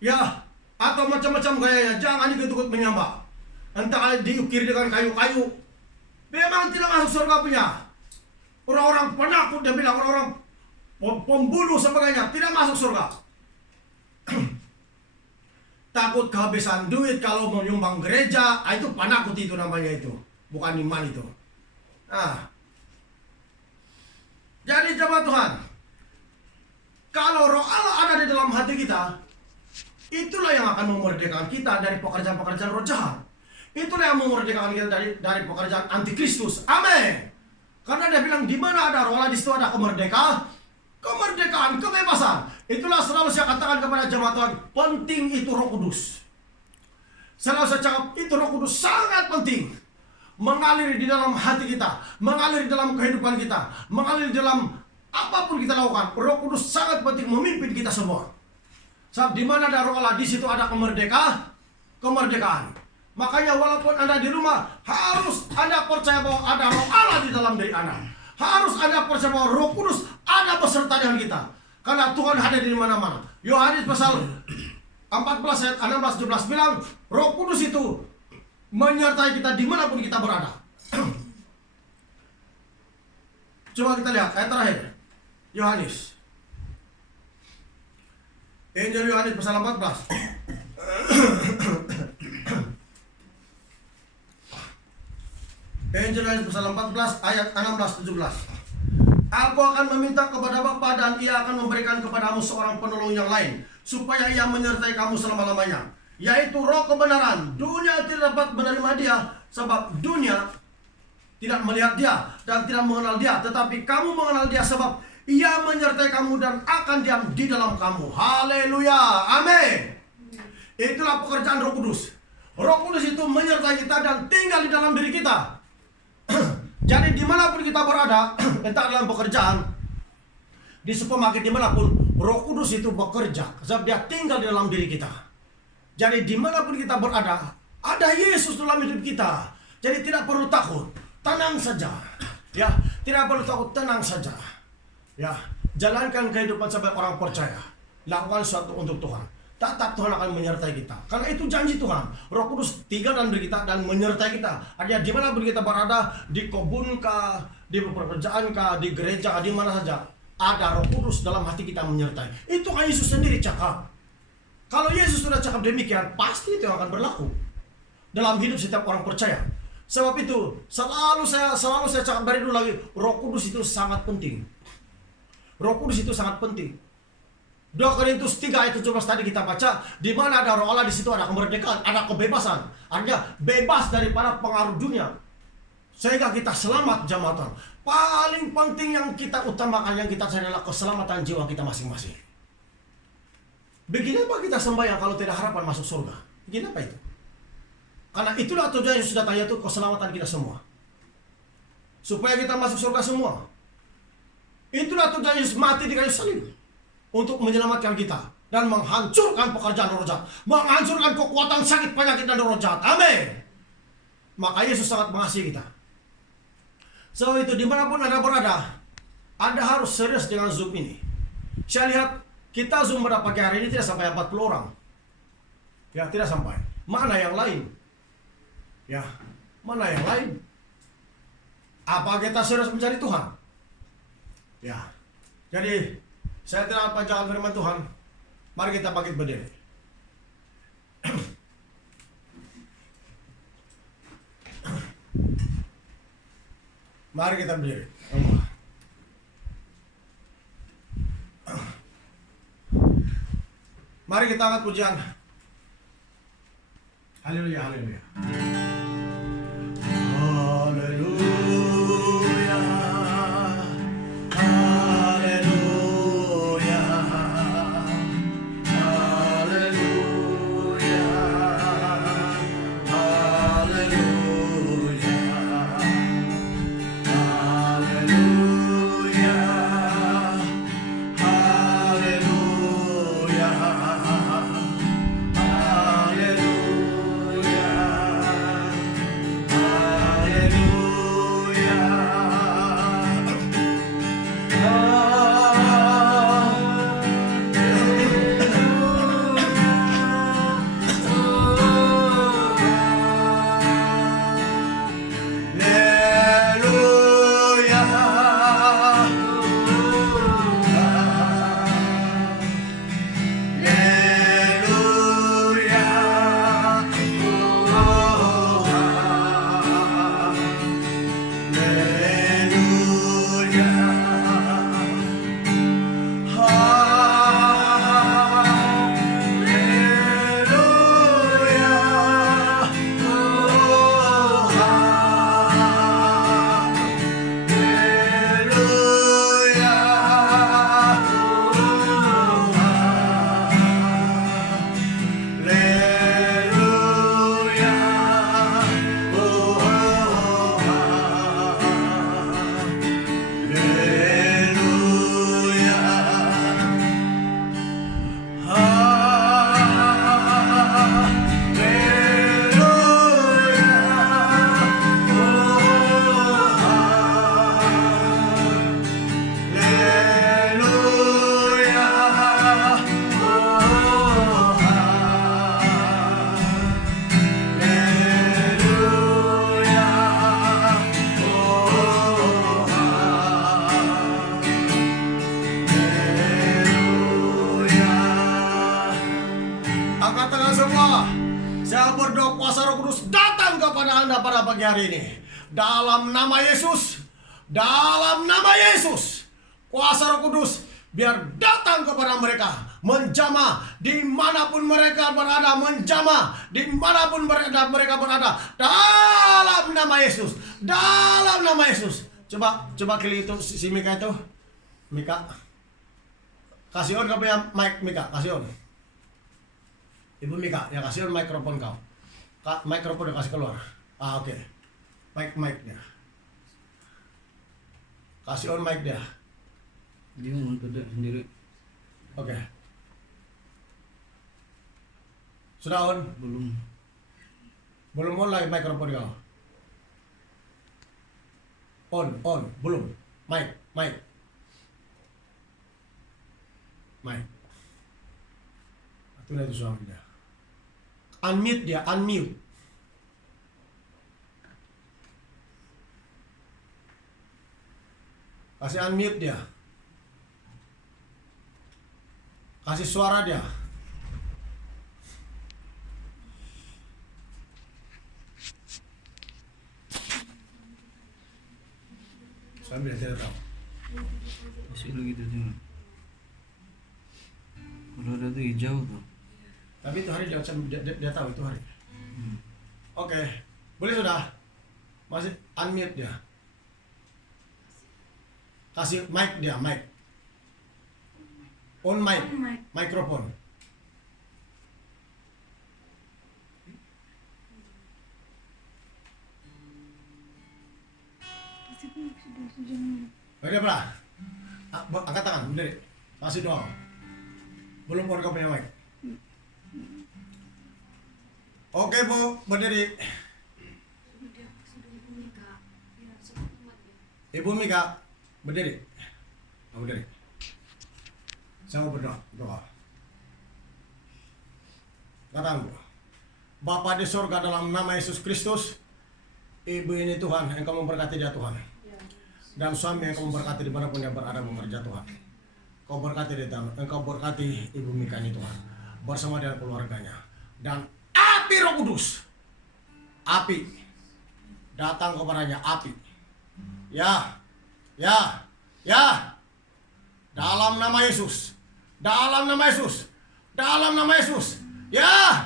ya, atau macam-macam gayanya, jangan ikut-ikut menyembah. Entah diukir dengan kayu-kayu, memang tidak masuk surga punya. Orang-orang penakut, dia bilang orang-orang pembunuh sebagainya, tidak masuk surga. Takut kehabisan duit kalau mau nyumbang gereja, itu penakut itu namanya itu, bukan iman itu. Nah, jadi jemaat Tuhan, kalau Roh Allah ada di dalam hati kita, itulah yang akan memerdekakan kita dari pekerjaan-pekerjaan roh jahat. Itulah yang memerdekakan kita dari pekerjaan antikristus. Amin. Karena dia bilang di mana ada Roh Allah, di situ ada kemerdekaan, kebebasan. Itulah selalu saya katakan kepada jemaat Tuhan, penting itu Roh Kudus. Selalu saya cakap, itu Roh Kudus sangat penting. Mengalir di dalam hati kita, mengalir di dalam kehidupan kita, mengalir di dalam apapun kita lakukan. Roh Kudus sangat penting memimpin kita semua. Sebab di mana ada Roh Allah, di situ ada kemerdekaan. Makanya walaupun Anda di rumah, harus Anda percaya bahwa ada Roh Allah di dalam diri Anda. Harus Anda percaya bahwa Roh Kudus ada beserta dengan kita. Karena Tuhan hadir di mana-mana. Yohanes pasal 14 ayat 16-17 bilang, Roh Kudus itu menyertai kita dimanapun kita berada. Coba kita lihat ayat terakhir, Yohanes. Injil Yohanes pasal 14. Injil Yohanes pasal 14 ayat 16-17. Aku akan meminta kepada Bapa dan Ia akan memberikan kepadamu seorang penolong yang lain, supaya Ia menyertai kamu selama-lamanya, yaitu Roh kebenaran. Dunia tidak dapat menerima Dia, sebab dunia tidak melihat dia dan tidak mengenal dia, tetapi kamu mengenal dia sebab ia menyertai kamu dan akan diam di dalam kamu. Haleluya, amin. Itulah pekerjaan Roh Kudus. Roh Kudus itu menyertai kita dan tinggal di dalam diri kita. Jadi dimanapun kita berada, entah dalam pekerjaan, di supermarket, dimanapun, Roh Kudus itu bekerja sebab dia tinggal di dalam diri kita. Jadi dimanapun kita berada, ada Yesus dalam hidup kita. Jadi tidak perlu takut, tenang saja. Ya, tidak perlu takut, tenang saja. Ya, jalankan kehidupan sebagai orang percaya. Lakukan sesuatu untuk Tuhan. Tetap Tuhan akan menyertai kita. Karena itu janji Tuhan. Roh Kudus tinggal dalam diri kita dan menyertai kita. Artinya dimanapun kita berada, di kebun kah, di pekerjaan kah, di gereja kah, di mana saja, ada Roh Kudus dalam hati kita menyertai. Itu kan Yesus sendiri cakap. Kalau Yesus sudah cakap demikian, pasti itu akan berlaku dalam hidup setiap orang percaya. Sebab itu selalu saya cakap dari dulu lagi, Roh Kudus itu sangat penting. Roh Kudus itu sangat penting. 2 Korintus 3 ayat 17 tadi kita baca, di mana ada Roh Allah di situ ada kemerdekaan, ada kebebasan. Artinya bebas daripada pengaruh dunia. Sehingga kita selamat jemaat Tuhan. Paling penting yang kita utamakan, yang kita cari adalah keselamatan jiwa kita masing-masing. Begini apa kita sembahyang kalau tidak harapan masuk surga? Begini apa itu? Karena itulah tujuan yang sudah tanya itu, keselamatan kita semua. Supaya kita masuk surga semua. Itulah tujuan Yesus mati di kayu salib. Untuk menyelamatkan kita. Dan menghancurkan pekerjaan roh jahat. Menghancurkan kekuatan sakit, penyakit, dan roh jahat. Amin. Maka Yesus sangat mengasihi kita. Sebab itu dimanapun Anda berada, Anda harus serius dengan Zoom ini. Saya lihat kita Zoom pada pagi hari ini tidak sampai 40 orang. Ya, tidak sampai. Mana yang lain? Ya, mana yang lain? Apa kita serius mencari Tuhan? Ya, jadi saya tidak panjangkan firman Tuhan. Mari kita bangkit berdiri. Mari kita berdiri. Mari kita angkat pujian. Haleluya, haleluya. Haleluya. Haleluya. Haleluya. Haleluya. Haleluya. Saya berdoa kuasa Roh Kudus datang kepada Anda pada pagi hari ini. Dalam nama Yesus, dalam nama Yesus, kuasa Roh Kudus biar datang kepada mereka, menjamah dimanapun mereka berada, menjamah dimanapun mereka berada, dalam nama Yesus, dalam nama Yesus. Coba klik itu si Mika itu, Mika, kasih on kau punya mic, Mika, kasih on. Ibu Mika, ya kasih on mikrofon kau, mikrofon kasih keluar. Oke. Mic dia, kasih on mic dia. Dia ngomong sendiri. Oke. Sudah on? Belum on lagi mikrofon kau. On, belum. Mic. Itu suara dia. Unmute dia, unmute. Kasih unmute dia. Kasih suara dia. Sambil tidak tahu. Masih lu gitu tuh. Kalau ada tuh hijau tuh. Tapi itu hari dia tahu itu hari. Oke, boleh sudah. Masih unmute dia. Kasih mic dia, mic. On mic, mikrofon. Udah berapa? Angkat tangan, berdiri. Masih doang. Belum on kau punya mic. Oke Bu, berdiri. Ibu Mika, berdiri. Berdiri. Saya mau berdoa. Katakan Bu, Bapa di surga, dalam nama Yesus Kristus, ibu ini Tuhan, Engkau memberkati dia Tuhan. Dan suami Engkau memberkati dimanapun dia berada bekerja Tuhan. Engkau berkati dia Tuhan, Engkau berkati ibu Mika ini Tuhan, bersama dengan keluarganya. Dan api Roh Kudus, api, datang kepadanya, api. Ya, dalam nama Yesus, dalam nama Yesus, dalam nama Yesus, ya,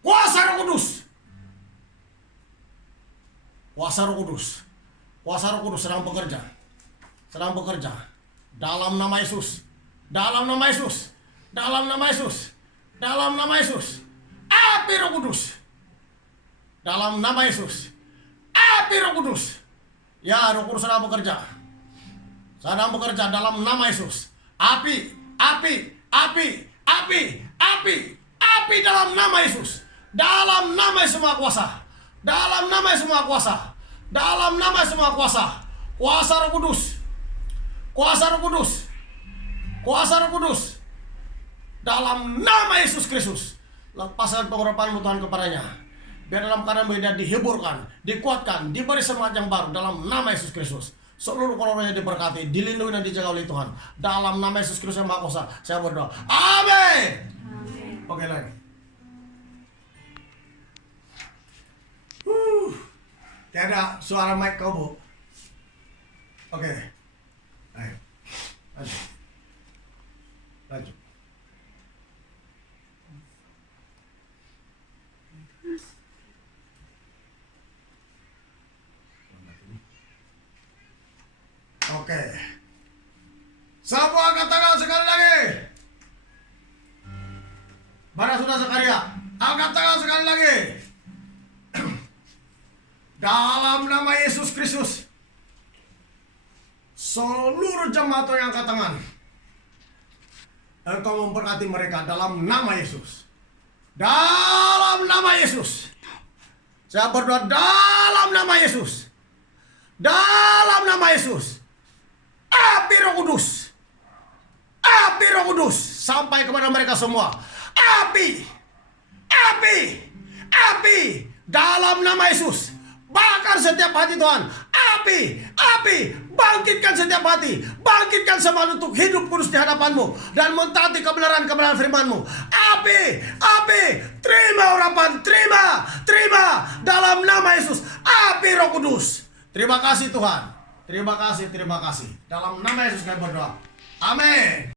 kuasa Roh Kudus, kuasa Roh Kudus, kuasa Roh Kudus sedang bekerja, dalam nama Yesus, dalam nama Yesus, dalam nama Yesus, dalam nama Yesus, api Roh Kudus, dalam nama Yesus, api Roh Kudus. Ya, Roh Kudus sedang bekerja dalam nama Yesus. Api dalam nama Yesus. Dalam nama Yesus Maha Kuasa. Dalam nama Yesus Maha Kuasa. Dalam nama Yesus Maha Kuasa. Kuasa Roh Kudus. Kuasa Roh Kudus. Kuasa Roh Kudus. Dalam nama Yesus Kristus. Lepaskan pengharapanmu Tuhan kepadanya. Biar dalam keadaan dia dihiburkan, dikuatkan, diberi semangat yang baru dalam nama Yesus Kristus. Seluruh keluarganya diberkati, dilindungi dan dijaga oleh Tuhan. Dalam nama Yesus Kristus yang Maha Kuasa, saya berdoa. Amin. Oke, lain. Tiada suara mic kau Bu. Oke. Ayo. Lanjut. Oke. Sapu angkat tangan sekali lagi. Mana sudah Zakaria? Angkat tangan sekali lagi. Dalam nama Yesus Kristus, seluruh jemaat yang angkat tangan, Engkau memberkati mereka dalam nama Yesus. Dalam nama Yesus. Saya berdoa dalam nama Yesus. Dalam nama Yesus. Api Roh Kudus. Api Roh Kudus sampai kepada mereka semua. Api. Dalam nama Yesus. Bakar setiap hati Tuhan. Api. Bangkitkan setiap hati. Bangkitkan semangat untuk hidup kudus di hadapanmu. Dan mentaati kebenaran firman-Mu. Api. Terima urapan. Terima. Dalam nama Yesus. Api Roh Kudus. Terima kasih Tuhan. Terima kasih. Dalam nama Yesus kami berdoa. Amin.